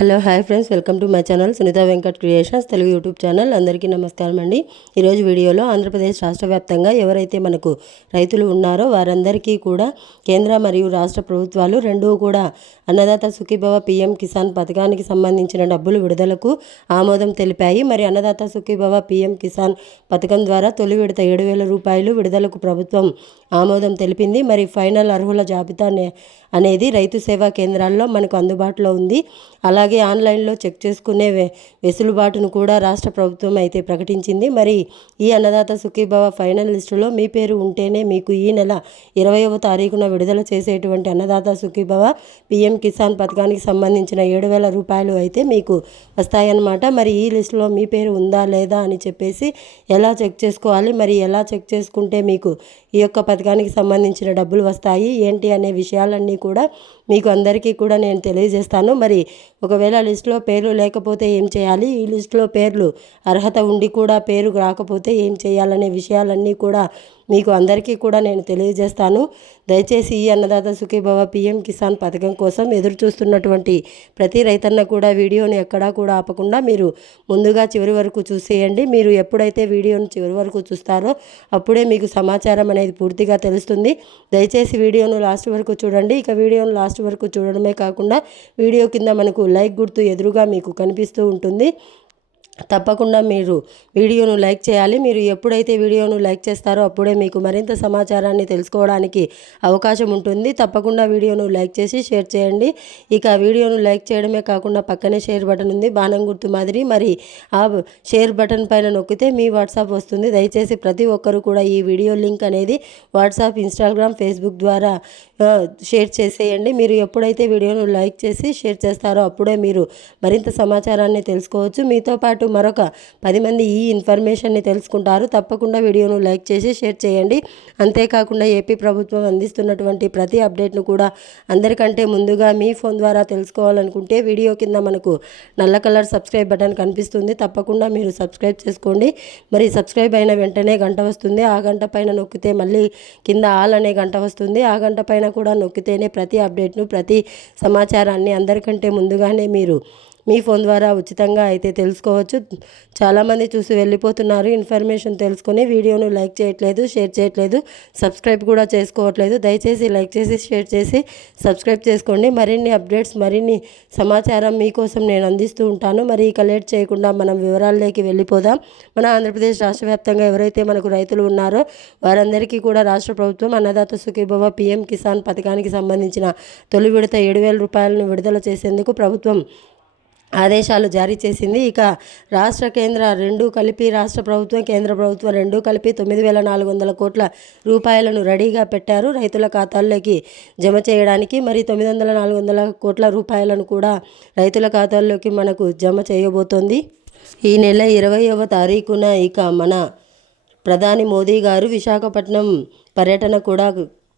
Hello hi friends. Welcome to my channel Sunitha Venkat creations Telugu YouTube channel. అందరికీ నమస్కారం అండి. ఈరోజు వీడియోలో ఆంధ్రప్రదేశ్ రాష్ట్ర వ్యాప్తంగా ఎవరైతే మనకు రైతులు ఉన్నారో వారందరికీ కూడా కేంద్ర మరియు రాష్ట్ర ప్రభుత్వాలు రెండూ కూడా అన్నదాత సుఖీభవ పిఎం కిసాన్ పథకానికి సంబంధించిన డబ్బులు విడుదలకు ఆమోదం తెలిపాయి. మరి అన్నదాత సుఖీభవ పిఎం కిసాన్ పథకం ద్వారా తొలి విడత ఏడు వేల రూపాయలు విడుదలకు ప్రభుత్వం ఆమోదం తెలిపింది. మరి ఫైనల్ అర్హుల జాబితా నే- అనేది రైతు సేవా కేంద్రాల్లో మనకు అందుబాటులో ఉంది. అలాగే ఆన్లైన్లో చెక్ చేసుకునే వెసులుబాటును కూడా రాష్ట్ర ప్రభుత్వం అయితే ప్రకటించింది. మరి ఈ అన్నదాత సుఖీభవ ఫైనల్ లిస్టులో మీ పేరు ఉంటేనే మీకు ఈ నెల ఇరవైవ తారీఖున విడుదల చేసేటువంటి అన్నదాత సుఖీభవ పిఎం కిసాన్ పథకానికి సంబంధించిన ఏడు వేల రూపాయలు అయితే మీకు వస్తాయన్నమాట. మరి ఈ లిస్టులో మీ పేరు ఉందా లేదా అని చెప్పేసి ఎలా చెక్ చేసుకోవాలి? మరి ఎలా చెక్ చేసుకుంటే మీకు ఈ యొక్క పథకానికి సంబంధించిన డబ్బులు వస్తాయి? ఏంటి అనే విషయాలన్నీ కూడా మీకు అందరికీ కూడా నేను తెలియజేస్తాను. మరి ఒకవేళ లిస్టులో పేర్లు లేకపోతే ఏం చేయాలి? ఈ లిస్టులో పేర్లు అర్హత ఉండి కూడా పేరు రాకపోతే ఏం చేయాలనే విషయాలన్నీ కూడా మీకు అందరికీ కూడా నేను తెలియజేస్తాను. దయచేసి ఈ అన్నదాత సుఖీభవ పిఎం కిసాన్ పథకం కోసం ఎదురు చూస్తున్నటువంటి ప్రతి రైతన్న కూడా వీడియోని ఎక్కడా కూడా ఆపకుండా మీరు ముందుగా చివరి వరకు చూసేయండి. మీరు ఎప్పుడైతే వీడియోని చివరి వరకు చూస్తారో అప్పుడే మీకు సమాచారం అనేది పూర్తిగా తెలుస్తుంది. దయచేసి వీడియోను లాస్ట్ వరకు చూడండి. ఇక వీడియోను లాస్ట్ వరకు చూడడమే కాకుండా వీడియో కింద మనకు లైక్ గుర్తు ఎదురుగా మీకు కనిపిస్తూ ఉంటుంది. తప్పకుండా మీరు వీడియోను లైక్ చేయాలి. మీరు ఎప్పుడైతే వీడియోను లైక్ చేస్తారో అప్పుడే మీకు మరింత సమాచారాన్ని తెలుసుకోవడానికి అవకాశం ఉంటుంది. తప్పకుండా వీడియోను లైక్ చేసి షేర్ చేయండి. ఇక వీడియోను లైక్ చేయడమే కాకుండా పక్కనే షేర్ బటన్ ఉంది. బాణం గుర్తు మాదిరి మరి ఆ షేర్ బటన్ పైన నొక్కితే మీ వాట్సాప్ వస్తుంది. దయచేసి ప్రతి ఒక్కరు కూడా ఈ వీడియో లింక్ అనేది వాట్సాప్ ఇన్స్టాగ్రామ్ ఫేస్బుక్ ద్వారా షేర్ చేసేయండి. మీరు ఎప్పుడైతే వీడియోను లైక్ చేసి షేర్ చేస్తారో అప్పుడే మీరు మరింత సమాచారాన్ని తెలుసుకోవచ్చు. మీతో పాటు మరొక పది మంది ఈ ఇన్ఫర్మేషన్ని తెలుసుకుంటారు. తప్పకుండా వీడియోను లైక్ చేసి షేర్ చేయండి. అంతేకాకుండా ఏపీ ప్రభుత్వం అందిస్తున్నటువంటి ప్రతి అప్డేట్ను కూడా అందరికంటే ముందుగా మీ ఫోన్ ద్వారా తెలుసుకోవాలనుకుంటే వీడియో కింద మనకు నల్ల కలర్ సబ్స్క్రైబ్ బటన్ కనిపిస్తుంది. తప్పకుండా మీరు సబ్స్క్రైబ్ చేసుకోండి. మరి సబ్స్క్రైబ్ అయిన వెంటనే గంట వస్తుంది. ఆ గంట పైన నొక్కితే మళ్ళీ కింద ఆల్ అనే గంట వస్తుంది. ఆ గంట పైన కూడా నొక్కితేనే ప్రతి అప్డేట్ను ప్రతి సమాచారాన్ని అందరికంటే ముందుగానే మీరు మీ ఫోన్ ద్వారా ఉచితంగా అయితే తెలుసుకోవచ్చు. చాలామంది చూసి వెళ్ళిపోతున్నారు. ఇన్ఫర్మేషన్ తెలుసుకొని వీడియోను లైక్ చేయట్లేదు షేర్ చేయట్లేదు సబ్స్క్రైబ్ కూడా చేసుకోవట్లేదు. దయచేసి లైక్ చేసి షేర్ చేసి సబ్స్క్రైబ్ చేసుకోండి. మరిన్ని అప్డేట్స్ మరిన్ని సమాచారం మీకోసం నేను అందిస్తూ ఉంటాను. మరి ఇక లేట్ చేయకుండా మనం వివరాల్లోకి వెళ్ళిపోదాం. మన ఆంధ్రప్రదేశ్ రాష్ట్ర వ్యాప్తంగా ఎవరైతే మనకు రైతులు ఉన్నారో వారందరికీ కూడా రాష్ట్ర ప్రభుత్వం అన్నదాత సుఖీభవ పిఎం కిసాన్ పథకానికి సంబంధించిన తొలి విడత ఏడు వేల రూపాయలను విడుదల చేసేందుకు ప్రభుత్వం ఆదేశాలు జారీ చేసింది. ఇక రాష్ట్ర కేంద్ర రెండు కలిపి రాష్ట్ర ప్రభుత్వం కేంద్ర ప్రభుత్వం రెండు కలిపి తొమ్మిది వేల నాలుగు వందల కోట్ల రూపాయలను రెడీగా పెట్టారు. రైతుల ఖాతాల్లోకి జమ చేయడానికి మరి తొమ్మిది వందల నాలుగు వందల కోట్ల రూపాయలను కూడా రైతుల ఖాతాల్లోకి మనకు జమ చేయబోతోంది. ఈ నెల ఇరవైవ తారీఖున ఇక మన ప్రధాని మోదీ గారు విశాఖపట్నం పర్యటన కూడా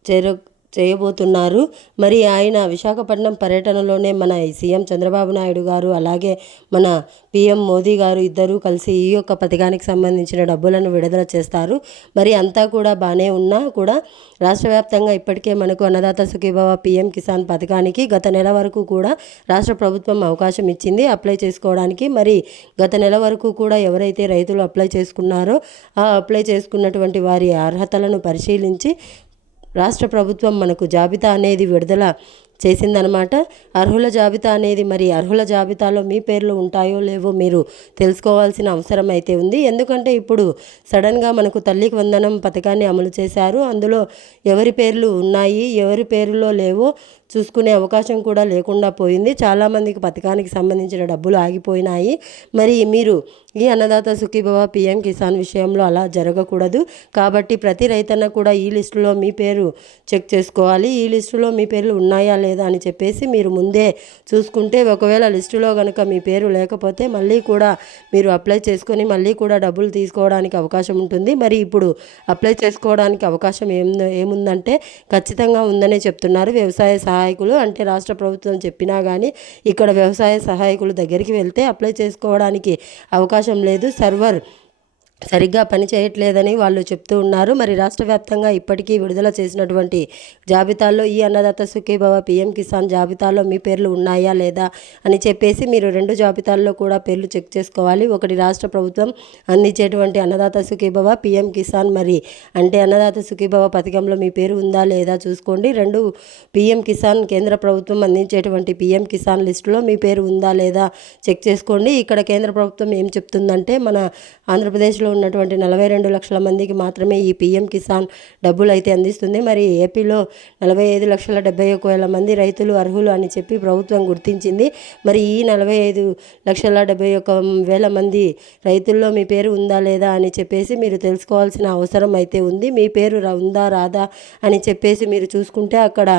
చేరు చేయబోతున్నారు. మరి ఆయన విశాఖపట్నం పర్యటనలోనే మన సీఎం చంద్రబాబు నాయుడు గారు అలాగే మన పిఎం మోదీ గారు ఇద్దరూ కలిసి ఈ యొక్క పథకానికి సంబంధించిన డబ్బులను విడుదల చేస్తారు. మరి అంతా కూడా బాగానే ఉన్నా కూడా రాష్ట్ర వ్యాప్తంగా ఇప్పటికే మనకు అన్నదాత సుఖీభవ పిఎం కిసాన్ పథకానికి గత నెల వరకు కూడా రాష్ట్ర ప్రభుత్వం అవకాశం ఇచ్చింది అప్లై చేసుకోవడానికి. మరి గత నెల వరకు కూడా ఎవరైతే రైతులు అప్లై చేసుకున్నారో ఆ అప్లై చేసుకున్నటువంటి వారి అర్హతలను పరిశీలించి రాష్ట్ర ప్రభుత్వం మనకు జాబితా అనేది విడుదల చేసిందనమాట. అర్హుల జాబితా అనేది మరి అర్హుల జాబితాలో మీ పేర్లు ఉంటాయో లేవో మీరు తెలుసుకోవాల్సిన అవసరం అయితే ఉంది. ఎందుకంటే ఇప్పుడు సడన్గా మనకు తల్లికి వందనం పథకాన్ని అమలు చేశారు. అందులో ఎవరి పేర్లు ఉన్నాయి ఎవరి పేరులో లేవో చూసుకునే అవకాశం కూడా లేకుండా పోయింది. చాలామందికి పథకానికి సంబంధించిన డబ్బులు ఆగిపోయినాయి. మరి మీరు ఈ అన్నదాత సుఖీభవ పిఎం కిసాన్ విషయంలో అలా జరగకూడదు. కాబట్టి ప్రతి రైతన్న కూడా ఈ లిస్టులో మీ పేరు చెక్ చేసుకోవాలి. ఈ లిస్టులో మీ పేర్లు ఉన్నాయా లేదా అని చెప్పేసి మీరు ముందే చూసుకుంటే ఒకవేళ లిస్టులో కనుక మీ పేరు లేకపోతే మళ్ళీ కూడా మీరు అప్లై చేసుకొని మళ్ళీ కూడా డబ్బులు తీసుకోవడానికి అవకాశం ఉంటుంది. మరి ఇప్పుడు అప్లై చేసుకోవడానికి అవకాశం ఏం ఏముందంటే ఖచ్చితంగా ఉందనే చెప్తున్నారు. వ్యవసాయ సహాయకులు అంటే రాష్ట్ర ప్రభుత్వం చెప్పినా కానీ ఇక్కడ వ్యవసాయ సహాయకుల దగ్గరికి వెళ్తే అప్లై చేసుకోవడానికి అవకాశం లేదు. సర్వర్ సరిగ్గా పని చేయట్లేదని వాళ్ళు చెప్తూ ఉన్నారు. మరి రాష్ట్ర వ్యాప్తంగా ఇప్పటికీ విడుదల చేసినటువంటి జాబితాల్లో ఈ అన్నదాత సుఖీభవ పిఎం కిసాన్ జాబితాలో మీ పేర్లు ఉన్నాయా లేదా అని చెప్పేసి మీరు రెండు జాబితాల్లో కూడా పేర్లు చెక్ చేసుకోవాలి. ఒకటి రాష్ట్ర ప్రభుత్వం అందించేటువంటి అన్నదాత సుఖీభవ పిఎం కిసాన్ మరి అంటే అన్నదాత సుఖీభవ పథకంలో మీ పేరు ఉందా లేదా చూసుకోండి. రెండు పిఎం కిసాన్ కేంద్ర ప్రభుత్వం అందించేటువంటి పిఎం కిసాన్ లిస్టులో మీ పేరు ఉందా లేదా చెక్ చేసుకోండి. ఇక్కడ కేంద్ర ప్రభుత్వం ఏం చెప్తుందంటే మన ఆంధ్రప్రదేశ్లో ఉన్నటువంటి నలభై రెండు లక్షల మందికి మాత్రమే ఈ పీఎం కిసాన్ డబ్బులు అయితే అందిస్తుంది. మరి ఏపీలో నలభై ఐదు లక్షల డెబ్బై ఒక వేల మంది రైతులు అర్హులు అని చెప్పి ప్రభుత్వం గుర్తించింది. మరి ఈ నలభై ఐదు లక్షల డెబ్బై ఒక వేల మంది రైతుల్లో మీ పేరు ఉందా లేదా అని చెప్పేసి మీరు తెలుసుకోవాల్సిన అవసరం అయితే ఉంది. మీ పేరు ఉందా రాదా అని చెప్పేసి మీరు చూసుకుంటే అక్కడ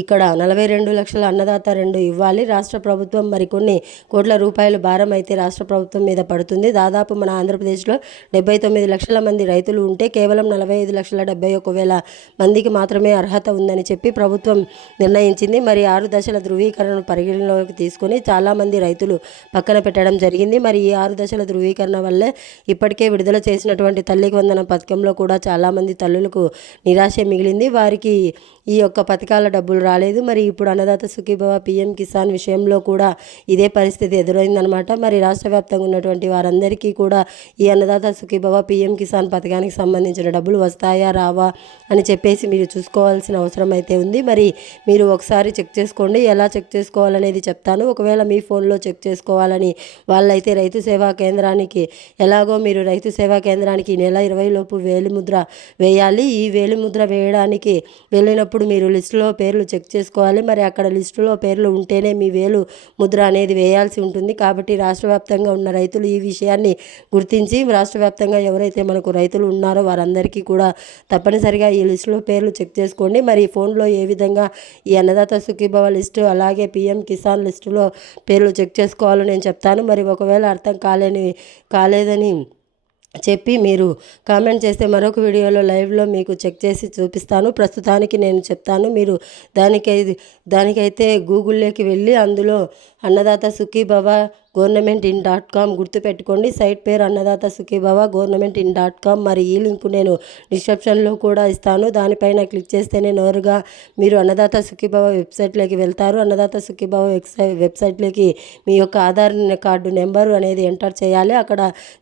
ఇక్కడ నలభై రెండు లక్షల అన్నదాత రెండు ఇవ్వాలి. రాష్ట్ర ప్రభుత్వం మరికొన్ని కోట్ల రూపాయల భారం అయితే రాష్ట్ర ప్రభుత్వం మీద పడుతుంది. దాదాపు మన ఆంధ్రప్రదేశ్లో డెబ్బై తొమ్మిది లక్షల మంది రైతులు ఉంటే కేవలం నలభై ఐదు లక్షల డెబ్బై ఒక వేల మందికి మాత్రమే అర్హత ఉందని చెప్పి ప్రభుత్వం నిర్ణయించింది. మరి ఆరు దశల ధృవీకరణను పరిగణలోకి తీసుకొని చాలామంది రైతులు పక్కన పెట్టడం జరిగింది. మరి ఈ ఆరు దశల ధృవీకరణ వల్లే ఇప్పటికే విడుదల చేసినటువంటి తల్లికి వందన పథకంలో కూడా చాలామంది తల్లులకు నిరాశ మిగిలింది. వారికి ఈ యొక్క పథకాల డబ్బులు రాలేదు. మరి ఇప్పుడు అన్నదాత సుఖీభవ పిఎం కిసాన్ విషయంలో కూడా ఇదే పరిస్థితి ఎదురైందనమాట మరి రాష్ట్ర వ్యాప్తంగా ఉన్నటువంటి వారందరికీ కూడా ఈ అన్నదాత సుఖీభవ పిఎం కిసాన్ పథకానికి సంబంధించిన డబ్బులు వస్తాయా రావా అని చెప్పేసి మీరు చూసుకోవాల్సిన అవసరం అయితే ఉంది. మరి మీరు ఒకసారి చెక్ చేసుకోండి. ఎలా చెక్ చేసుకోవాలనేది చెప్తాను. ఒకవేళ మీ ఫోన్లో చెక్ చేసుకోవాలని వాళ్ళైతే రైతు సేవా కేంద్రానికి ఎలాగో మీరు రైతు సేవా కేంద్రానికి నెల ఇరవై లోపు వేలిముద్ర వేయాలి. ఈ వేలిముద్ర వేయడానికి వెళ్ళినప్పుడు మీరు లిస్టులో పేర్లు చెక్ చేసుకోవాలి. మరి అక్కడ లిస్టులో పేర్లు ఉంటేనే మీ వేలు ముద్ర అనేది వేయాల్సి ఉంటుంది. కాబట్టి రాష్ట్ర వ్యాప్తంగా ఉన్న రైతులు ఈ విషయాన్ని గుర్తించి రాష్ట్ర వ్యాప్తంగా ఎవరైతే మనకు రైతులు ఉన్నారో వారందరికీ కూడా తప్పనిసరిగా ఈ లిస్టులో పేర్లు చెక్ చేసుకోండి. మరి ఫోన్లో ఏ విధంగా ఈ అన్నదాత సుఖీభవ లిస్టు అలాగే పిఎం కిసాన్ లిస్టులో పేర్లు చెక్ చేసుకోవాలో నేను చెప్తాను. మరి ఒకవేళ అర్థం కాలేని కాలేదని చెప్పి మీరు కామెంట్ చేస్తే మరొక వీడియోలో లైవ్లో మీకు చెక్ చేసి చూపిస్తాను. ప్రస్తుతానికి నేను చెప్తాను. మీరు దానికై దానికైతే గూగుల్లోకి వెళ్ళి అందులో Annadata Sukhibhava government in dot com గుర్తుపెట్టుకోండి. సైట్ పేరు Annadata Sukhibhava government in dot com మరి ఈ లింక్ నేను డిస్క్రిప్షన్లో కూడా ఇస్తాను. దానిపైన క్లిక్ చేస్తేనే నేరుగా మీరు అన్నదాత సుఖీభవ వెబ్సైట్లోకి వెళ్తారు. అన్నదాత సుఖీభవ వెబ్సైట్ వెబ్సైట్లోకి మీ యొక్క ఆధార్ కార్డు నెంబరు అనేది ఎంటర్ చేయాలి. అక్కడ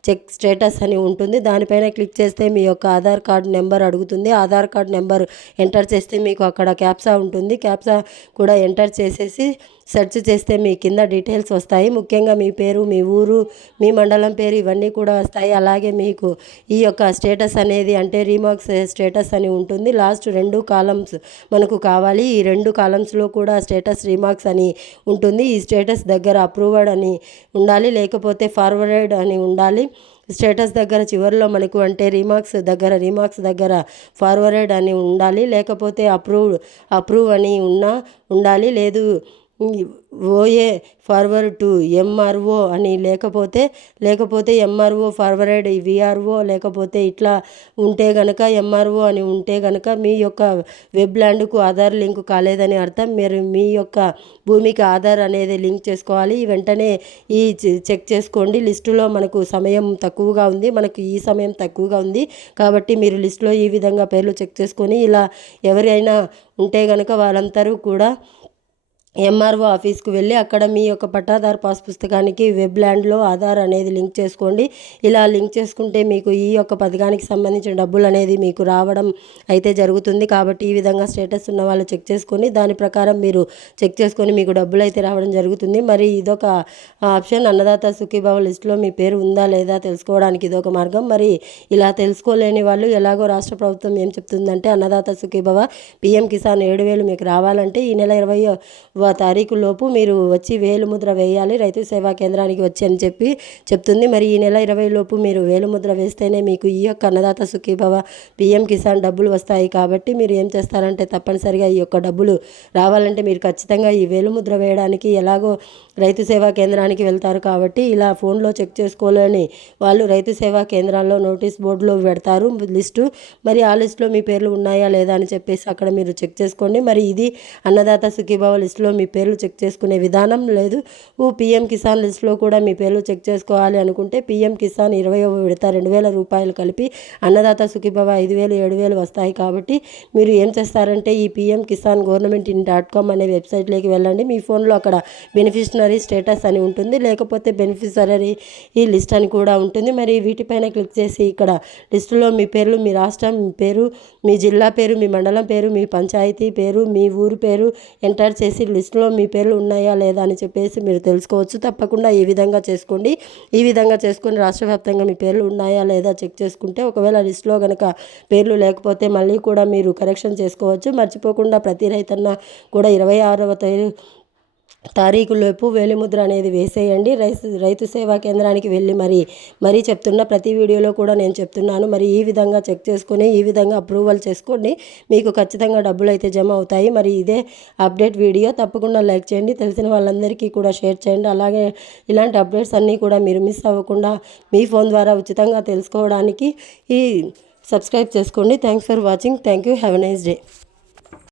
చెక్ స్టేటస్ అని ఉంటుంది. దానిపైన క్లిక్ చేస్తే మీ యొక్క ఆధార్ కార్డు నెంబర్ అడుగుతుంది. ఆధార్ కార్డు నెంబర్ ఎంటర్ చేస్తే మీకు అక్కడ క్యాప్సా ఉంటుంది. క్యాప్సా కూడా ఎంటర్ చేసేసి సెర్చ్ చేస్తే మీ కింద డీటెయిల్స్ వస్తాయి. ముఖ్యంగా మీ పేరు మీ ఊరు మీ మండలం పేరు ఇవన్నీ కూడా వస్తాయి. అలాగే మీకు ఈ యొక్క స్టేటస్ అనేది అంటే రీమార్క్స్ స్టేటస్ అని ఉంటుంది. లాస్ట్ రెండు కాలమ్స్ మనకు కావాలి. ఈ రెండు కాలమ్స్లో కూడా స్టేటస్ రీమార్క్స్ అని ఉంటుంది. ఈ స్టేటస్ దగ్గర అప్రూవ్డ్ అని ఉండాలి. లేకపోతే ఫార్వర్డ్ అని ఉండాలి. స్టేటస్ దగ్గర చివరిలో మనకు అంటే రీమార్క్స్ దగ్గర రీమార్క్స్ దగ్గర ఫార్వర్డ్ అని ఉండాలి. లేకపోతే అప్రూవ్ అప్రూవ్ అని ఉన్నా ఉండాలి. లేదు ఓఏ ఫార్వర్డ్ టు ఎంఆర్ఓ అని లేకపోతే లేకపోతే ఎంఆర్ఓ ఫార్వర్డ్ విఆర్ఓ లేకపోతే ఇట్లా ఉంటే గనక ఎంఆర్ఓ అని ఉంటే గనక మీ యొక్క వెబ్ ల్యాండ్కు ఆధార్ లింక్ కాలేదని అర్థం. మీరు మీ యొక్క భూమికి ఆధార్ అనేది లింక్ చేసుకోవాలి. వెంటనే ఈ చె- చెక్ చేసుకోండి. లిస్టులో మనకు సమయం తక్కువగా ఉంది. మనకు ఈ సమయం తక్కువగా ఉంది. కాబట్టి మీరు లిస్టులో ఈ విధంగా పేర్లు చెక్ చేసుకొని ఇలా ఎవరైనా ఉంటే గనక వాళ్ళందరూ కూడా ఎంఆర్ఓ ఆఫీస్కి వెళ్ళి అక్కడ మీ యొక్క పట్టాదారు పాస్ పుస్తకానికి వెబ్ ల్యాండ్లో ఆధార్ అనేది లింక్ చేసుకోండి. ఇలా లింక్ చేసుకుంటే మీకు ఈ యొక్క పథకానికి సంబంధించిన డబ్బులు అనేది మీకు రావడం అయితే జరుగుతుంది. కాబట్టి ఈ విధంగా స్టేటస్ ఉన్న వాళ్ళు చెక్ చేసుకొని దాని ప్రకారం మీరు చెక్ చేసుకొని మీకు డబ్బులు అయితే రావడం జరుగుతుంది. మరి ఇదొక ఆప్షన్. అన్నదాత సుఖీభావ లిస్టులో మీ పేరు ఉందా లేదా తెలుసుకోవడానికి ఇదొక మార్గం. మరి ఇలా తెలుసుకోలేని వాళ్ళు ఎలాగో రాష్ట్ర ప్రభుత్వం ఏం చెప్తుందంటే అన్నదాత సుఖీభవ పిఎం కిసాన్ ఏడు వేలు మీకు రావాలంటే ఈ నెల ఇరవై తారీఖు లోపు మీరు వచ్చి వేలుముద్ర వేయాలి రైతు సేవా కేంద్రానికి వచ్చి అని చెప్పి చెప్తుంది. మరి ఈ నెల ఇరవై లోపు మీరు వేలుముద్ర వేస్తేనే మీకు ఈ యొక్క అన్నదాత సుఖీభవ పిఎం కిసాన్ డబ్బులు వస్తాయి కాబట్టి మీరు ఏం చేస్తారంటే తప్పనిసరిగా ఈ యొక్క డబ్బులు రావాలంటే మీరు ఖచ్చితంగా ఈ వేలుముద్ర వేయడానికి ఎలాగో రైతు సేవా కేంద్రానికి వెళ్తారు కాబట్టి ఇలా ఫోన్లో చెక్ చేసుకోలేని వాళ్ళు రైతు సేవా కేంద్రాల్లో నోటీస్ బోర్డులో పెడతారు లిస్టు. మరి ఆ లిస్టులో మీ పేర్లు ఉన్నాయా లేదా అని చెప్పేసి అక్కడ మీరు చెక్ చేసుకోండి. మరి ఇది అన్నదాత సుఖీభవ లిస్టులో లిస్టులో మీ పేర్లు చెక్ చేసుకునే విధానం లేదు. ఓ పిఎం కిసాన్ లిస్టులో కూడా మీ పేర్లు చెక్ చేసుకోవాలి అనుకుంటే పిఎం కిసాన్ ఇరవై విడత రెండు వేల రూపాయలు కలిపి అన్నదాత సుఖీభవ ఐదు వేలు ఏడు వేలు వస్తాయి కాబట్టి మీరు ఏం చేస్తారంటే ఈ PM Kisan government in dot com అనే వెబ్సైట్లోకి వెళ్ళండి. మీ ఫోన్లో అక్కడ బెనిఫిషనరీ స్టేటస్ అని ఉంటుంది. లేకపోతే బెనిఫిషరీ ఈ లిస్ట్ అని కూడా ఉంటుంది. మరి వీటిపైన క్లిక్ చేసి ఇక్కడ లిస్టులో మీ పేర్లు మీ రాష్ట్రం మీ పేరు మీ జిల్లా పేరు మీ మండలం పేరు మీ పంచాయతీ పేరు మీ ఊరు పేరు ఎంటర్ చేసి లిస్టులో మీ పేర్లు ఉన్నాయా లేదా అని చెప్పేసి మీరు తెలుసుకోవచ్చు. తప్పకుండా ఈ విధంగా చేసుకోండి. ఈ విధంగా చేసుకొని రాష్ట్ర వ్యాప్తంగా మీ పేర్లు ఉన్నాయా లేదా చెక్ చేసుకుంటే ఒకవేళ లిస్టులో కనుక పేర్లు లేకపోతే మళ్ళీ కూడా మీరు కరెక్షన్ చేసుకోవచ్చు. మర్చిపోకుండా ప్రతి రైతన్న కూడా ఇరవై ఆరవ తేదీ తారీఖులోపు వేలిముద్ర అనేది వేసేయండి. రైతు రైతు సేవా కేంద్రానికి వెళ్ళి మరి మరీ చెప్తున్న ప్రతి వీడియోలో కూడా నేను చెప్తున్నాను. మరి ఈ విధంగా చెక్ చేసుకుని ఈ విధంగా అప్రూవల్ చేసుకోండి మీకు ఖచ్చితంగా డబ్బులు అయితే జమ అవుతాయి. మరి ఇదే అప్డేట్ వీడియో. తప్పకుండా లైక్ చేయండి. తెలిసిన వాళ్ళందరికీ కూడా షేర్ చేయండి. అలాగే ఇలాంటి అప్డేట్స్ అన్నీ కూడా మీరు మిస్ అవ్వకుండా మీ ఫోన్ ద్వారా ఉచితంగా తెలుసుకోవడానికి ఈ సబ్స్క్రైబ్ చేసుకోండి. Thanks for watching. Thank you. Have nice day.